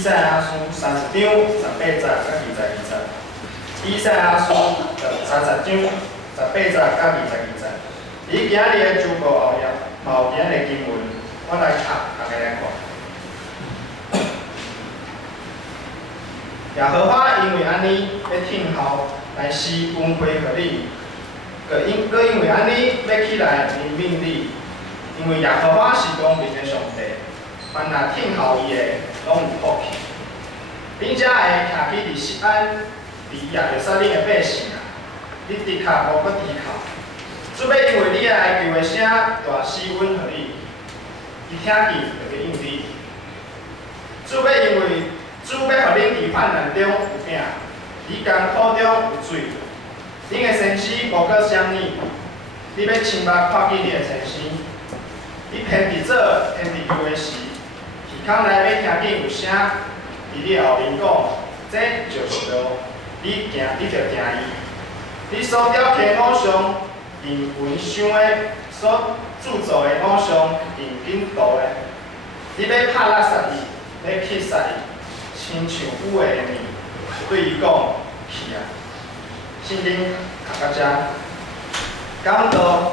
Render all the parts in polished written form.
赛亚书30章18节甲22节。以赛亚书30章18节甲22节。你今日的主报后页，有今日经文，我来读，大家来看。耶和华因为安尼要听候来施恩惠予你，搁因为安尼要起来怜悯你，因为耶和华是公平的上帝，凡若听候伊的，拢有福气。恁遮会徛起伫锡安、伫耶路撒冷的百姓啊，你的确无搁低头。主要因为你的哀求的声大施恩予你，伊听见就要应你。主要因为主要予恁伫患难中有饼，伫艰苦中有水。恁的先生无搁想你，你要亲目看见你的先生。你偏伫做偏伫有的时，耳孔内要听见有声，伫你的后面讲，这就是路，你就行伊。你所雕刻偶像，用纹相的，所铸造的偶像，用紧涂的，你要拍垃圾伊，要去杀伊。亲像有的面，对伊讲去啊！圣经读到遮，讲道，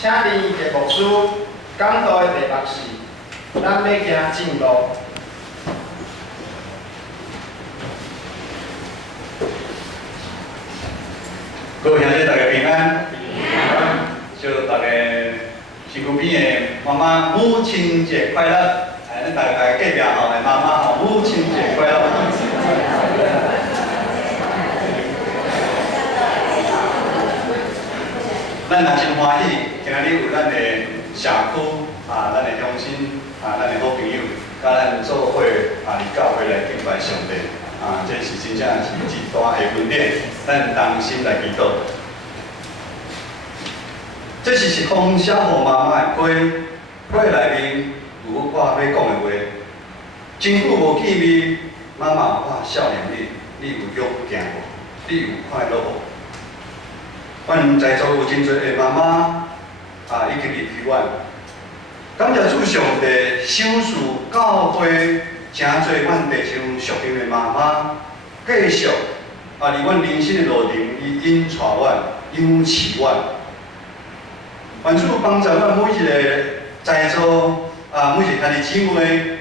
请你的牧师讲道的题目是：咱要行正路。各位兄弟，大家平安。祝大家身躯边的妈妈母亲节快乐！咱大家隔壁吼的妈妈吼，母亲节快乐！咱也真欢喜，今日有咱的社区啊，咱的乡亲啊，咱的好朋友，甲咱做伙啊，伫教会来敬拜上帝啊，这是真正是一大的恩典，咱同心来祈祷。这是一封写予妈妈的批，批内面有我要讲的话。真久无见面，妈妈我少年你，你有勇行无？你有快乐无？阮在座有真侪的妈妈啊，以及离开阮。感谢主上帝赏赐教会真侪阮地上属灵的妈妈，继续啊，伫阮人生的路程里引带阮、养持阮。愿主帮助阮每一个在座啊，每一个兄弟姊妹，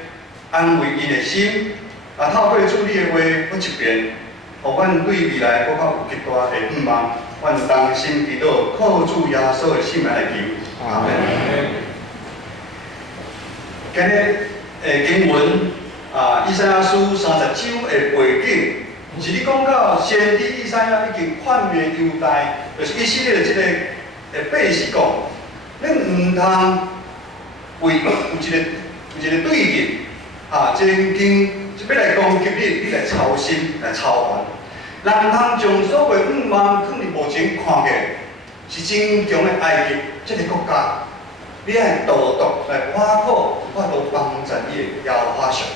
安慰因的心啊，透过主你的话搁一遍，互阮对未来搁较有极大的盼望。阮同心祈祷，靠主耶稣的圣名来求，阿门。今日的经文啊，以赛亚书30章的背景，是咧讲到先知以赛亚已经劝勉犹大，就是以色列的即个百姓讲，恁唔通为有一个对敌啊，真经要来攻击你，你来操心来操烦。人通将所谓愿望放伫目前看起，是真强的埃及这个国家，你爱独独来挖苦，有法度帮助你的耶和华上帝。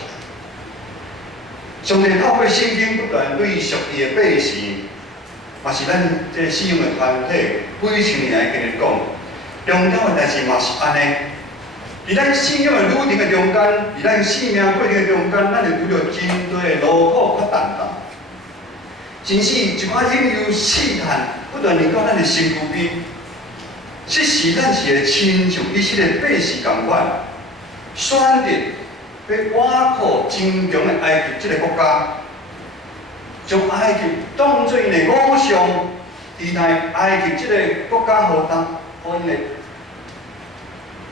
上帝透过圣经不断对属伊的百姓，嘛是咱这个信仰的团体，几千年来跟你讲，重要的代志嘛是安尼。伫咱信仰的旅程的中间，伫咱生命过程的中间，咱会遇到真多的劳苦甲担当。真是一寡引诱试探，不断临到咱的身躯边。即时咱是会亲像以色列百姓共款，选择要挖苦真强的埃及这个国家，将埃及当作因的偶像，期待埃及这个国家好因的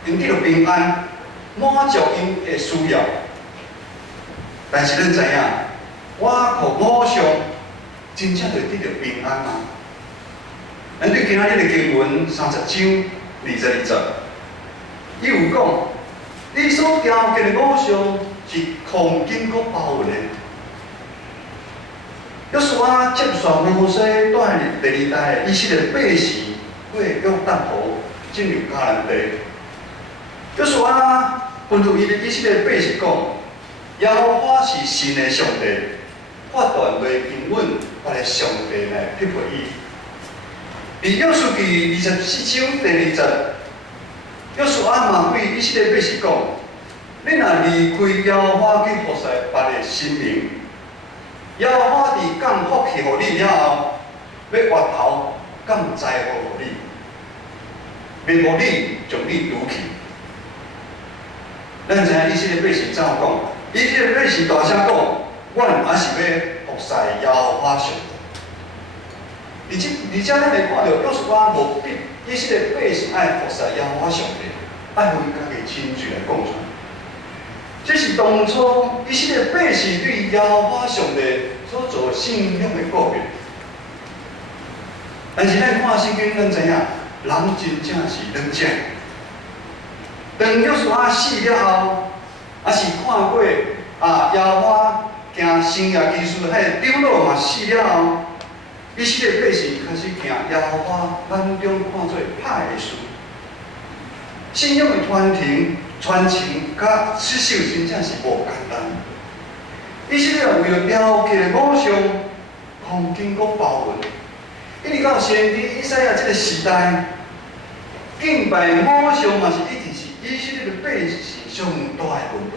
因得到平安，满足因的需要。但是咱知影，挖苦偶像。真正就得到平安吗？咱对今仔日的经文30章22节，伊有讲，你所雕刻的偶像是黄金所包围的。约书亚接续摩西带入第2代的以色列百姓过约旦河进入迦南地。约书亚吩咐伊的以色列百姓讲，耶和华是神的上帝。发断袂平稳，我哋上帝来匹配伊。伫约书记24章第2节，约书亚嘛对以色列百姓讲：，恁你若离开耶和华去服侍别个神明，耶和华伫降福气互你了后，要越头降灾祸互你，免无你将你掳去。咱知影以色列百姓怎样讲？以色列百姓大声讲：阮也是要服侍耶和华上帝。而且咱会看到，约书亚无逼以色列百姓爱服侍耶和华上帝，爱为家己亲自来讲出来。这是当初以色列百姓对耶和华上帝所做信仰的告别。但是咱看圣经，咱知影，人真正是软正。当约书亚死了后，也是看过耶和华行生涯基事，迄长老嘛死了后，以色列百姓开始行耶和华眼中看做歹的事。信仰的传承甲失守真正是无简单。以色列为了雕刻的偶像，恐经过包围，一直到先知以赛亚这个时代，敬拜偶像嘛是一直是以色列的百姓上大的问题。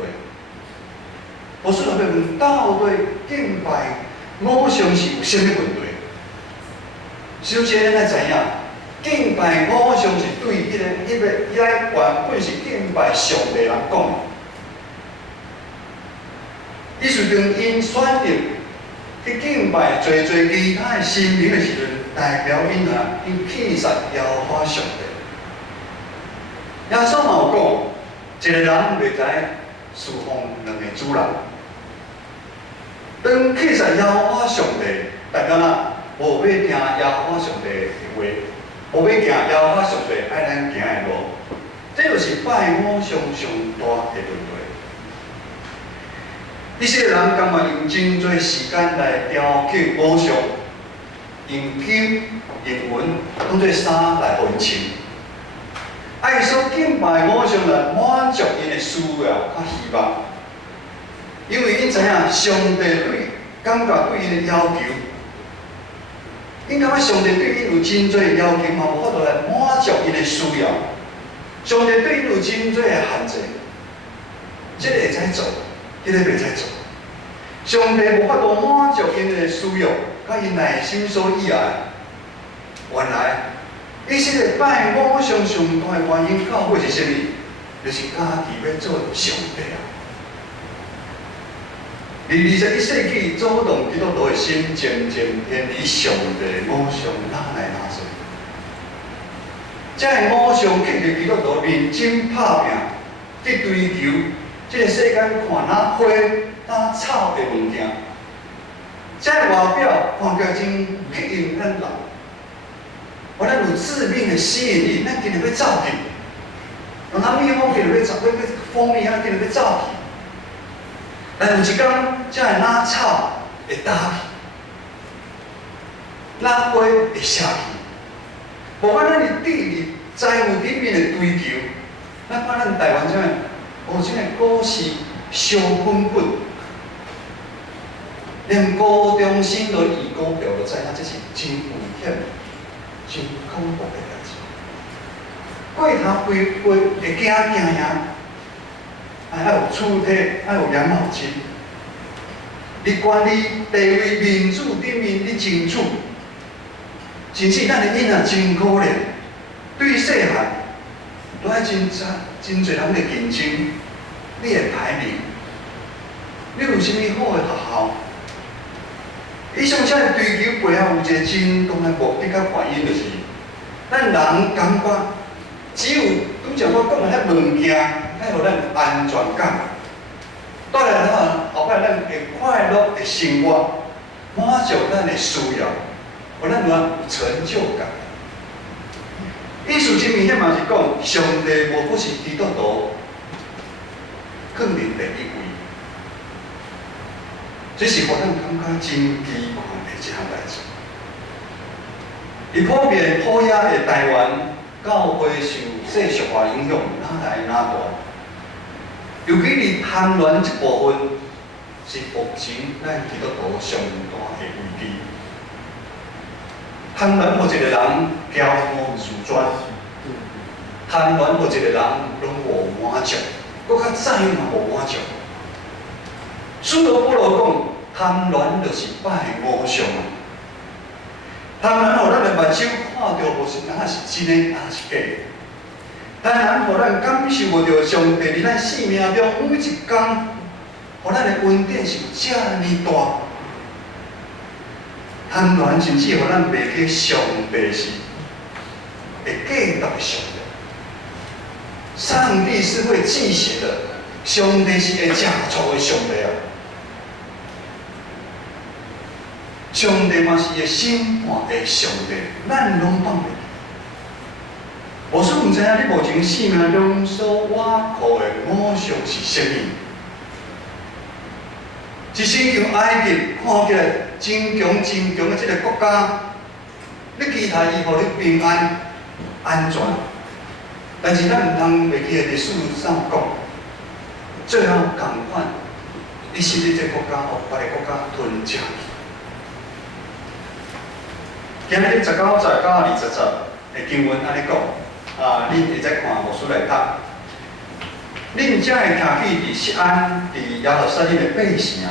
无需要要问到底敬拜偶像是有啥物问题？首先，咱知影。敬拜偶像是对伊来原本是敬拜上帝人讲的。意思当因选择去敬拜做其他的神明的时阵，代表因弃杀耶和华上帝。耶稣嘛有讲，一个人袂知侍奉两个主人。当弃杀耶和华上帝，代表无要听耶和华上帝的话。无要行耶和华上帝爱咱行的路，这就是拜偶像上大的问题。以色列人甘愿用真多时间来雕刻偶像，用金、用银当做衫来换穿，爱所敬拜偶像来满足因的需要甲希望，因为因知影上帝感觉对因的要求。因感觉上帝对因有真多要求，嘛无法度来满足因的需要。上帝对因有真多限制，这个会使做，迄个袂使做。上帝无法度满足因的需要，甲因内心所意爱。原来，以色列拜偶像上大的原因，到尾是啥物？就是家己要做上帝啊！而21世纪阻挡基督徒的心渐渐偏离上帝的偶像，哪来哪做？这个偶像吸引基督徒认真拍拼，去追求这个世间看哪花、哪草的物件。这个外表看起来真吸引咱人，我咱有致命的吸引力，咱今日要走去。人家蜜蜂今日要走，要蜂蜜，咱今日要走去。但有一天，这个哪草会打去，哪花会谢去。无管咱是对于财务里面的追求，咱看咱台湾这个股市烧滚滚，连高中生都移股票都知影，这是真危险、真恐怖的代志。过头飞会惊呀！爱有厝体，爱有养老金。你管理地位、民主顶面，你争取，真是咱的囡仔真可怜。对细汉，都爱真侪人的竞争，你的排名，你有啥物好的学校？以上这个追求背后有一个真重的目的甲原因，就是咱人感觉只有拄则我讲的迄物件。爱互咱安全感，带来后摆咱会快乐的生活，满足咱的需要，互咱有成就感。意思真明显嘛是讲，上帝无不是基督徒，肯定第一位。这是互咱感觉真奇怪的一项代志。而普遍普野的台湾教会受世俗化影响，哪来哪大？尤其是贪婪这部分，是目前咱基督徒上大的危机。贪婪，互一个人骄傲自专；贪婪，互一个人拢无满足；搁较早嘛无满足。使徒保罗讲，贪婪就是拜偶像啊。贪婪互咱的目睭看到无是哪是真的，哪是假的。贪婪互咱感受无到上帝伫咱生命中每一天，互咱的恩典是遮尔大。贪婪甚至互咱袂记上帝是会计到的上帝。上帝是会记邪的，上帝是会吃醋的上帝啊！上帝嘛是会审判的上帝，咱拢放袂记。无说毋知影你目前生命中所挖苦的偶像是啥物？一身像埃及看起来真强的这个国家，你期待伊互你平安安全。但是咱毋通袂记的历史上讲，最后共款，你是你这国家互别个国家吞吃去。今日19、19、20、20的经文安尼讲，恁会再看无书来读。恁才会徛起伫锡安、伫耶路撒冷的百姓，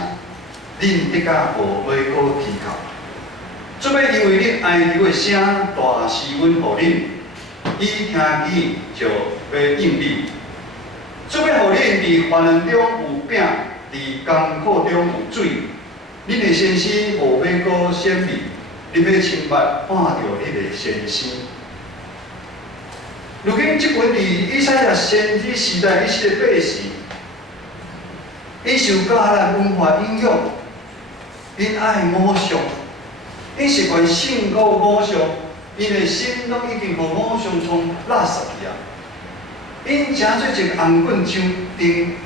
恁得甲无买过祈求。做要因为恁哀求的声大施恩互恁。伊听见就要应你，做要互恁伫患难中有饼，伫艰苦中有水。恁的先生无要过显明，恁要亲目看到恁的先生。如今即本伫以赛亚先知时代，伊是个百姓，伊受迦南文化影响，因爱偶像，因习惯信靠偶像。因的心拢已经互偶像冲垃圾去啊！因诚做一个红棍上顶，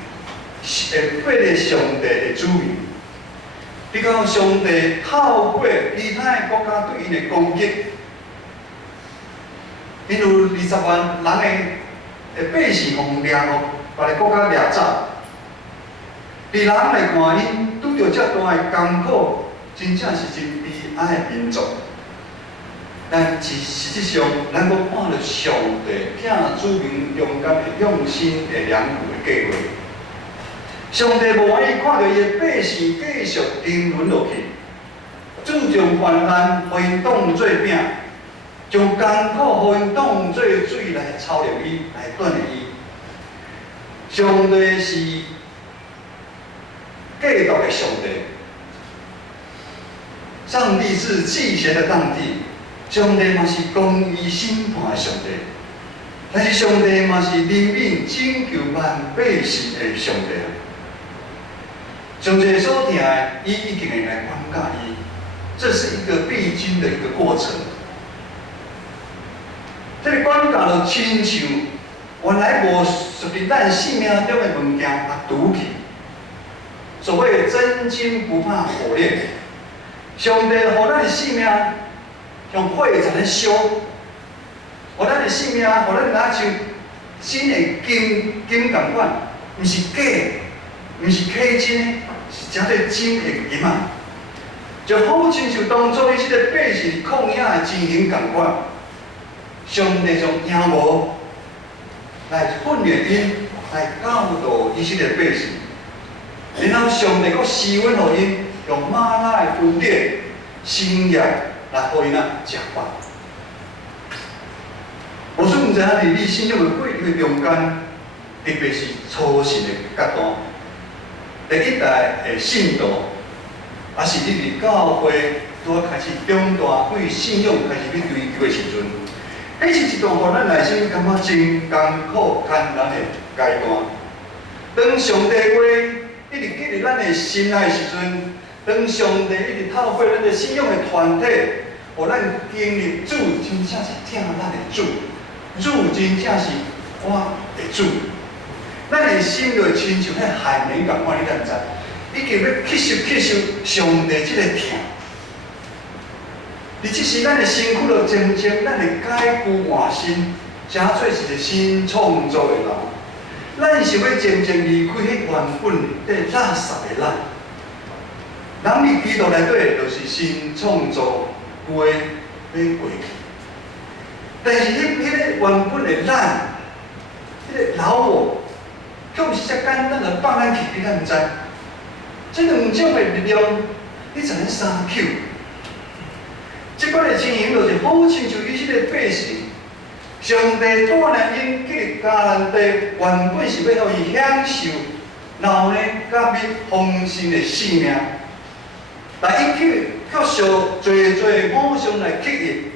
会背咧上帝的子民。你讲上帝透过其他的国家对因的攻击，因有20万人的百姓互掠互别个国家掠走。伫人来看，因拄着遮大的艰苦，真正是真悲哀的民族。但实际上，咱阁看到上帝囝子民勇敢的用心的良苦的计划。上帝无愿意看到伊的百姓继续沉沦落去，主将患难互因当做饼，将艰苦互因当做水来操练伊，来锻炼伊。上帝是计度的上帝，上帝是祭邪的上帝。上帝嘛是公义审判的上帝，但是上帝嘛是怜悯拯救万百姓的上帝啊！上帝所听的，伊一定会来管教伊，这是一个必经的一个过程。这个管教就亲像原来无属于咱生命中的物件啊堵去，所谓真金不怕火炼，上帝互咱的生命。用火才能烧，互咱的性命，互咱若像真的金共款，毋是假，毋是假真的，是真对真的金啊！就好亲像当初伊即个百姓旷野的情形共款，上帝从野无来训练因，来教导伊即个百姓，然后上帝阁施恩互因，用玛拉的恩典、新约。来，互因食饭。无说毋知影，伫你信仰的过程中间，特别是初信的阶段，第一代的信徒，也是你伫教会拄开始长大，对信仰开始要追求的时阵，迄是一段互咱内心感觉真艰苦、艰难的阶段。当上帝话一直记伫咱的心内的时阵，当上帝一直透过咱的信仰的团体，互咱经历主真正是听咱的主，主真正是我的主。咱的心就亲像迄海绵共款，你敢知？已经要吸收上帝即个疼。而即时咱的身躯就渐渐，咱会改旧换新，诚做是一个新创造的人。咱想要渐渐离开迄原本的垃圾的咱。人伫基督内底就是新创造，过要过去。但是迄个原本的咱，迄个老我，却毋是遮简单的放咱去，你敢毋知？这两种的力量，你才能相扣。即款的情形，就是好亲像伊即个百姓，上帝带咱因去迦南地，原本是要互伊享受老年甲蜜丰盛的生命，但因却受侪偶像来吸引，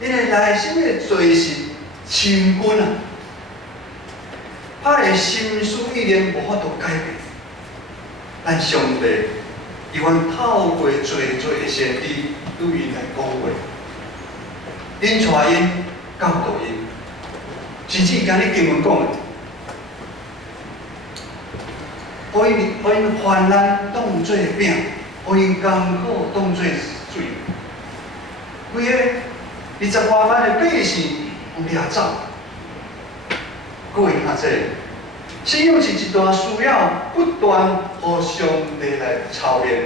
因的内心的罪是深根啊，他的心思意念无法度改变。但上帝伊愿透过侪的先知对因来讲话，因带因教导因，甚至今日经文讲的，互因患难当作饼，互因艰苦当作水。规个20外万的百姓有掠走，过因啊这。信仰是一段需要不断互上帝来操练，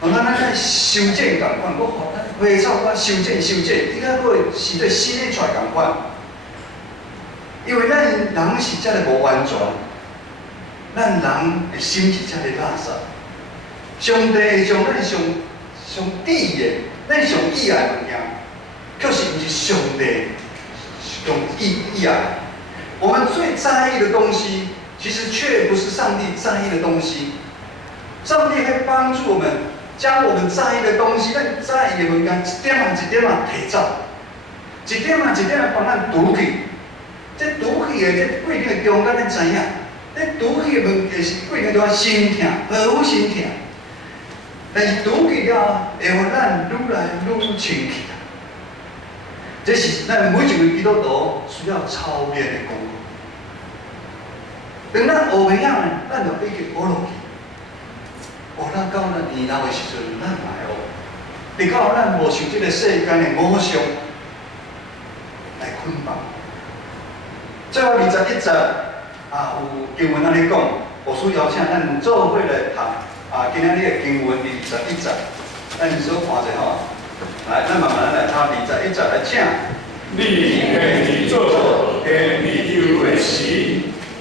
咱在修正共款，我互咱花草我修正，伊个佫是对新的出来共款。因为咱人是遮个无完全，咱人的心是遮个垃圾。上帝会将咱上智的、咱上意爱的物件，却是毋是上帝上意爱。我们最在意的东西，其实却不是上帝在意的东西。上帝会帮助我们，将我们在意的东西，咱在意的物件，一点啊一点啊提走，一点啊一点啊帮咱除去。这除去的这过程的中间，咱知影，这除去的物件是过程中心痛，好心痛。但是除去了，会互咱愈来愈清气。这是咱每一位基督徒需要操练的功课。当咱学袂晓呢，咱就必须学落去。学到咱年老的时阵，咱嘛会学。直到咱无受这个世间的偶像来捆绑。最后21节有经文安尼讲，牧师邀请咱做伙来读今仔日的经文21节，咱所看者吼。来，咱慢慢来读21节来请。你愿意做天地有的时，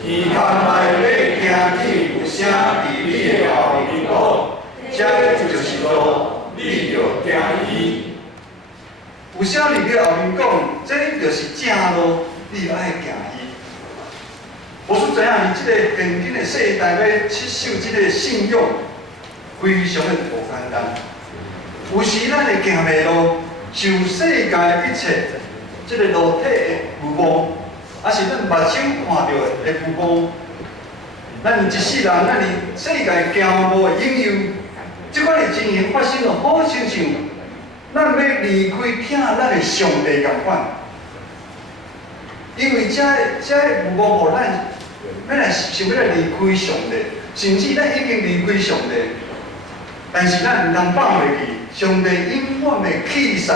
天空内要行起有声伫你的后面讲，这就是路，你着行伊。有声伫你后面讲，这就是正路，你爱行伊。无说知影，伊即个现今的世代要接受即个信仰，非常的无简单。有时咱会行袂路，受世界一切即个肉体的父母，还是咱目睭看到的父母，咱一世人，咱伫世界行无的引诱，即款的情形发生了，好亲像咱要离开听咱的上帝共款。因为这父母互咱要来想要来离开上帝，甚至咱已经离开上帝，但是咱毋通放袂记。上帝永远的气煞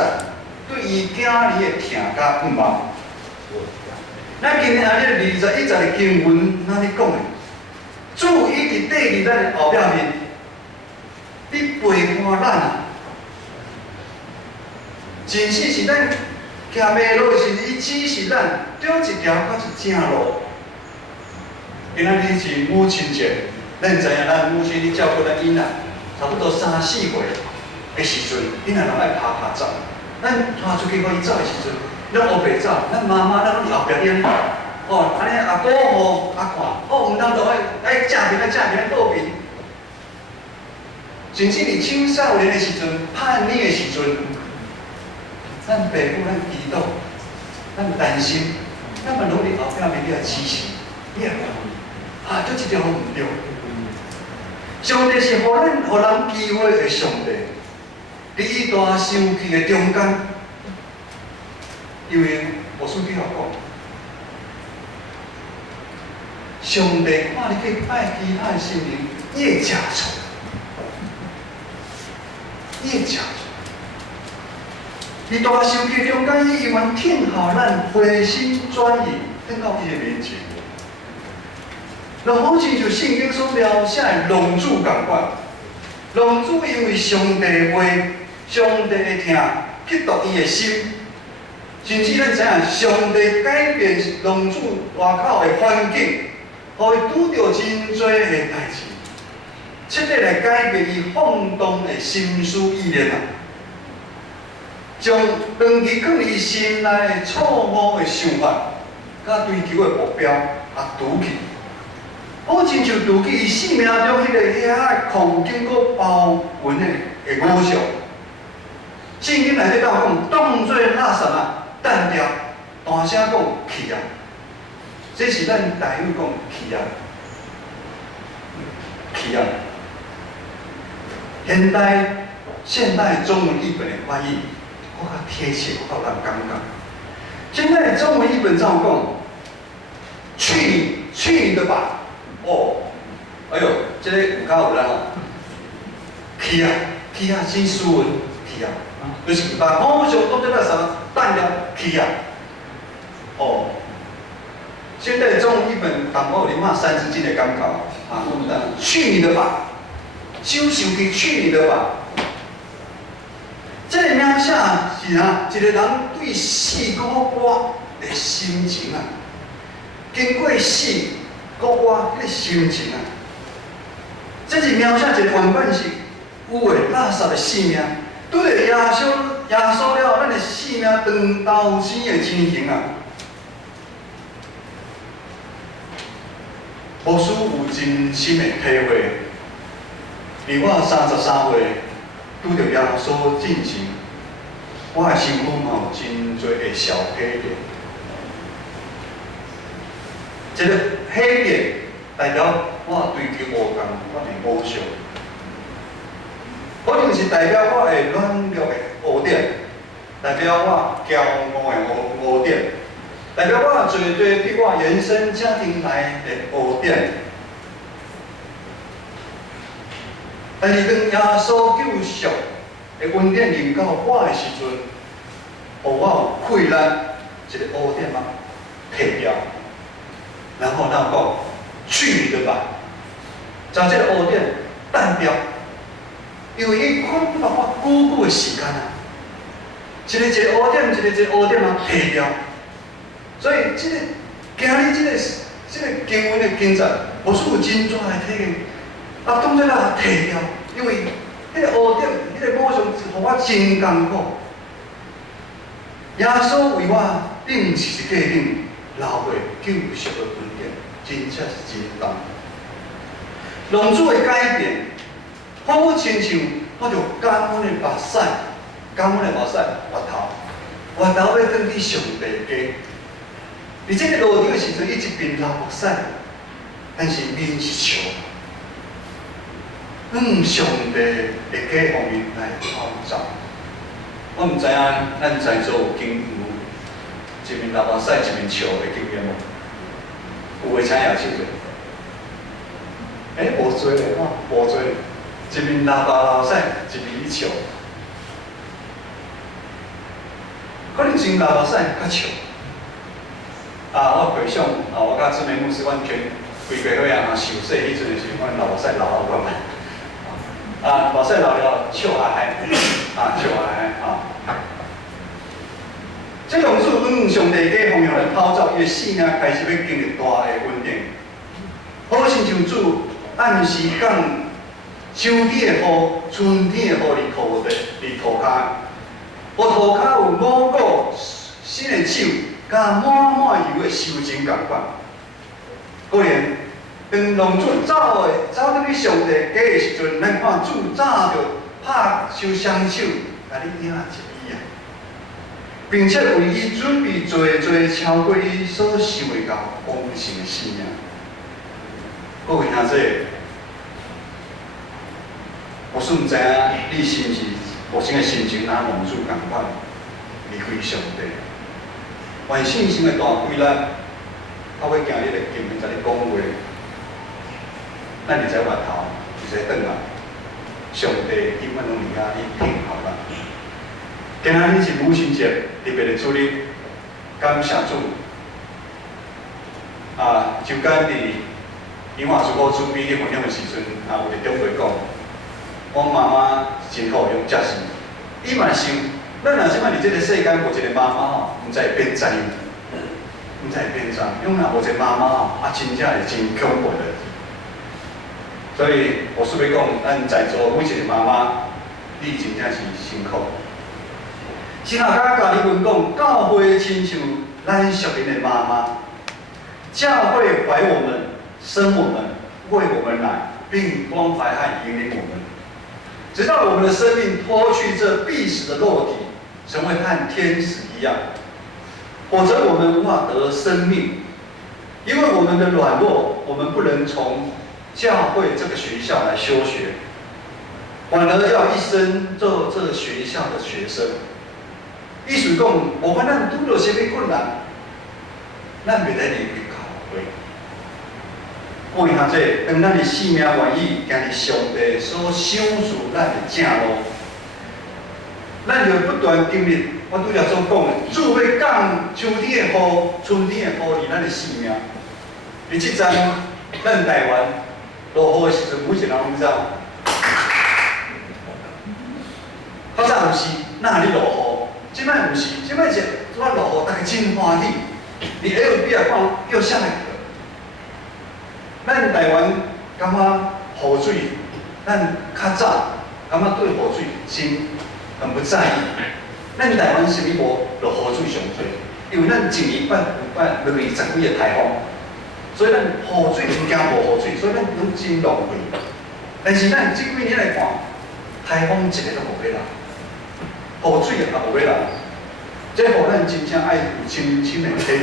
对伊囝儿的疼甲不忘。咱今日安尼21节的经文，哪里讲的？主伊伫缀伫咱的后壁面，你陪伴咱啊！真实是咱行袂路时，伊指示咱找一条较是正路。今仔日是母亲节，咱知影咱母亲咧照顾咱囡仔，差不多3、4岁的时阵，囡仔人爱拍走。咱拖出去互伊走的时阵，咱学袂走，咱妈妈咱拢后壁咧，哦，安尼阿哥吼阿看，哦，毋通就爱正面倒面。甚至伫青少年的时阵、叛逆的时阵，咱爸母咱祈祷，咱担心，咱嘛拢伫后壁面你来支持，你来讲，做一条路毋对。上帝是互人机会的上帝。伫伊大受气的中间，因为牧师记讲，上帝看你去拜其他的神明，越加错，越加错。伫大受气中间，伊愿听候咱回心转意，转到伊的面前。就好像就圣经所描写的龙主共款，龙主因为上帝话。上帝的听，激动伊的心，甚至咱知影，上帝改变龙主外口的环境，互伊拄着真多的代志，彻底来改变伊放荡的心思意念啊！将长期放伊心内的错误的想法，甲追求的目标除去。好亲像除去伊生命中迄个遐空经过包纹的偶像。圣经内底讲，当作垃圾啊，单调，大声讲去啊！这是咱台语讲去啊，去啊！现代中文译本的翻译，我较贴切，我较有感觉。现在的中文译本怎样讲？去你的吧！哦，哎呦，这个有够有啦吼！去啊，真斯文，去啊！就是把偶像当作垃圾，单调去啊！哦，现在的中文译本淡薄有三字经的感觉啊，去你的吧！收手机，去你的吧！这个描写是啊，一个人对死古歌的心情啊，经过死古歌迄个心情啊，这是描写一个原本是有诶垃圾的生命，拄着耶稣了，咱的生命长斗生的情形啊。无需有真心的体会。伫我33岁拄着耶稣进前，我的身躯嘛有真多的小黑点。这个黑点代表我追求无共款的偶像，可能是代表我的软弱的污点，代表我骄傲的污点，代表我最多对我原生家庭来的污点。但是当耶稣救赎的恩典临到我的时阵，互我有溃烂一个污点啊，摕掉，然后咱讲去你的吧，将这个污点淡掉，因为伊困扰我久的时间啊，一个污点，一个污点啊摕掉，所以今日这个经文的经节，无需有真抓来体验。当作咱摕掉，因为迄个污点、迄个偶像是互我真艰苦。耶稣为我顶十字架顶留下救赎的恩典，真正是真重。龙主的改变，仿佛亲像我着感恩的目屎，滑头要转去上帝家。而这个路程的时阵，伊一边流目屎，但是面是笑。上帝会给方面来创造。我唔知影，咱在座有经有一面流目屎一面笑的经验无？有诶，请举手者。无做咧，无做，一面流屎，一面笑。可能先流目屎较笑。我回想我甲志明牧师，阮全规家伙啊，受洗迄阵的时候，阮流目屎流好快。目屎流了，笑下来，笑下来这龙主上帝家方向来讨走，伊的生命开始要经历大的稳定。好亲像主按时讲，秋天的雨、春天的雨伫土骹，土骹有五谷新的手，甲满油的收成共款。果然。当龙主走入去上帝家的时阵，咱看主早就拍手双手，甲你迎一啊，并且为伊准备超过伊所想的到丰盛的生命。各位兄弟，我是毋知影你是毋是目前的心情，若龙主共款离开上帝，完信心的大规律，我要今日的经文甲你讲话。咱伫在外头，伫在转来，上帝永远拢离甲你平衡啦。今仔日是母亲节，特别的主日，感谢主。就间伫因我做好准备去分享的时阵，有伫中国讲，我妈妈真好用，真是，伊嘛想咱若即摆伫即个世间，无一个妈妈吼，毋知会变怎样，毋知会变怎样。因为若无一个妈妈吼，真正是真恐怖的。所以我是要讲，咱在座每一个妈妈，你真正是辛苦。神学家教你阮讲，教会亲像咱属灵的妈妈，教会怀我们、生我们、为我们来，并关怀和引领我们，直到我们的生命脱去这必死的肉体，成为和天使一样。否则我们无法得生命，因为我们的软弱，我们不能从教会这个学校来修学，反而要一生做这学校的学生。意思讲，无管咱拄到什么困难，咱袂使离开教会。看下这，当咱的性命愿意行入上帝所赏赐咱的正路，咱就不断经历我拄则所讲的，主要降秋天的雨、春天的雨伫咱的性命。伫即阵，咱台湾落雨的时阵，每一个人拢知道。较早毋是，哪里落雨？即摆毋是，即摆是拄啊落雨，大家真欢喜。你 FB 啊看又下来了。咱台湾感觉雨水，咱较早感觉对雨水真很不在意。咱台湾是物无落雨水上多，因为咱一年办220几个台风，所以咱雨水真惊无雨水，所以咱拢真浪费。但是咱即几年来看，台风一个都无要来。雨水也无要来，这互咱真正爱有深深的体会。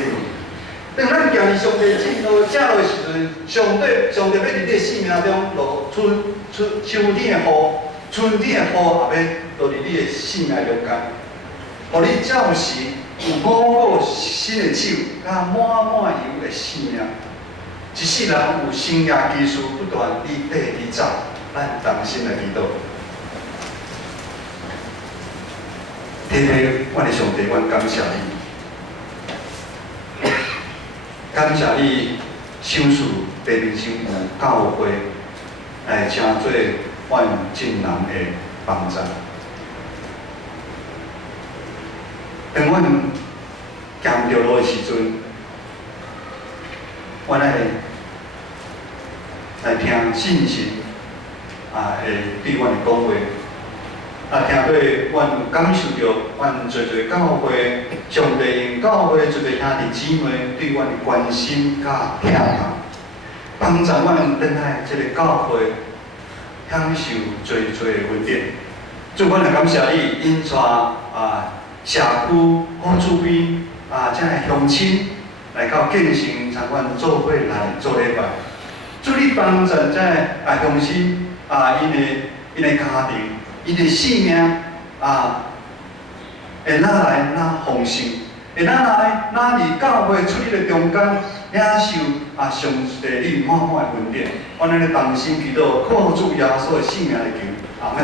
当咱行入上帝正路的时阵，上帝要伫你的生命中落秋天的雨、春天的雨，也要落伫你的生命中间，互你照时有5个新的手，甲满油的生命。一世人有生涯技术不断你爬你走，咱同心来祈祷。天父，我的上帝，我感谢你，感谢你赏赐地面上有教会来成做阮众人的帮助。当阮行着路的时阵，阮来听信息会对阮的讲话。听到阮有感受到，阮侪教会，上帝用教会侪兄弟姊妹对阮的关心甲疼爱，帮助阮转来这个教会享受侪的恩典。主，阮来感谢你，引带社区好厝边这的乡亲来到建成，参阮做伙来做礼拜。主，你帮助这乡亲因的家庭。伊的生命会哪来哪丰盛，会哪来哪伫教会出入的中间领受上帝你满满的恩典。我咱的同心祈祷，靠主耶稣的性命来求，阿门。